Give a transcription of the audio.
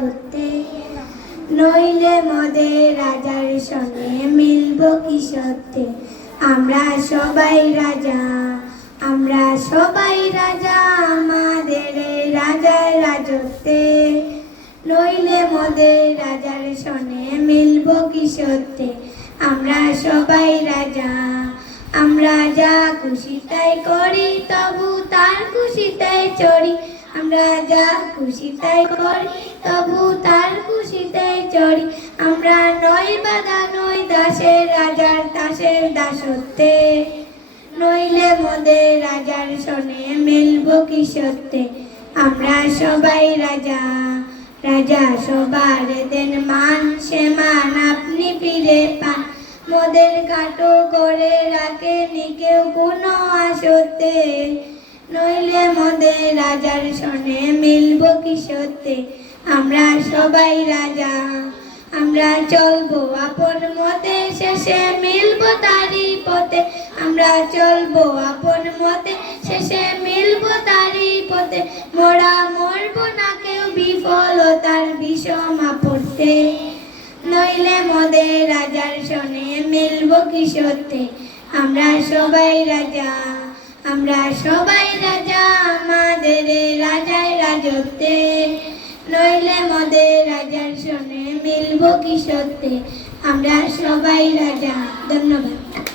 রাজত্বে, নইলে মোদের রাজার সঙ্গে মিলব কি সত্যে। আমরা সবাই রাজা, আমরা সবাই রাজা, আমাদের রাজার রাজত্বে, নইলে মোদের রাজার সঙ্গে মিলব কি সত্যে। আমরা সবাই রাজা, আমরা যা খুশি তাই করি, তবু তার খুশিতেই চড়ি। আমরা যা খুশি তাই করি, তবু তার খুশিতেই চড়ি। আমরা নই বাধা নই দাসের, রাজার দাসের দাসত্বে, নইলে মোদের রাজার সনে মিলব কি সত্যে। আমরা সবাই রাজা, রাজা সবার দেন মান, সে মান আপনি ফিরে পান। মোদের কাটো করে রাখেনি কেউ কোনো আসতে, নইলে মোদের রাজার সনে মিলব কি সত্যে। আমরা সবাই রাজা, আমরা চলবো আপন মতে, শেষে মিলব তারই পথে। আমরা চলবো আপন মতে, শেষে মিলব তারই পথে। মোরা মরব না কেউ বিফলতার বিষমা পড়তে, নইলে মোদের রাজার সনে মিলব কি সত্যে। আমরা সবাই রাজা, আমরা সবাই রাজা, আমাদের রাজার রাজত্বে, নইলে মোদের রাজার সনে মিলব কি সত্যে। আমরা সবাই রাজা। ধন্যবাদ।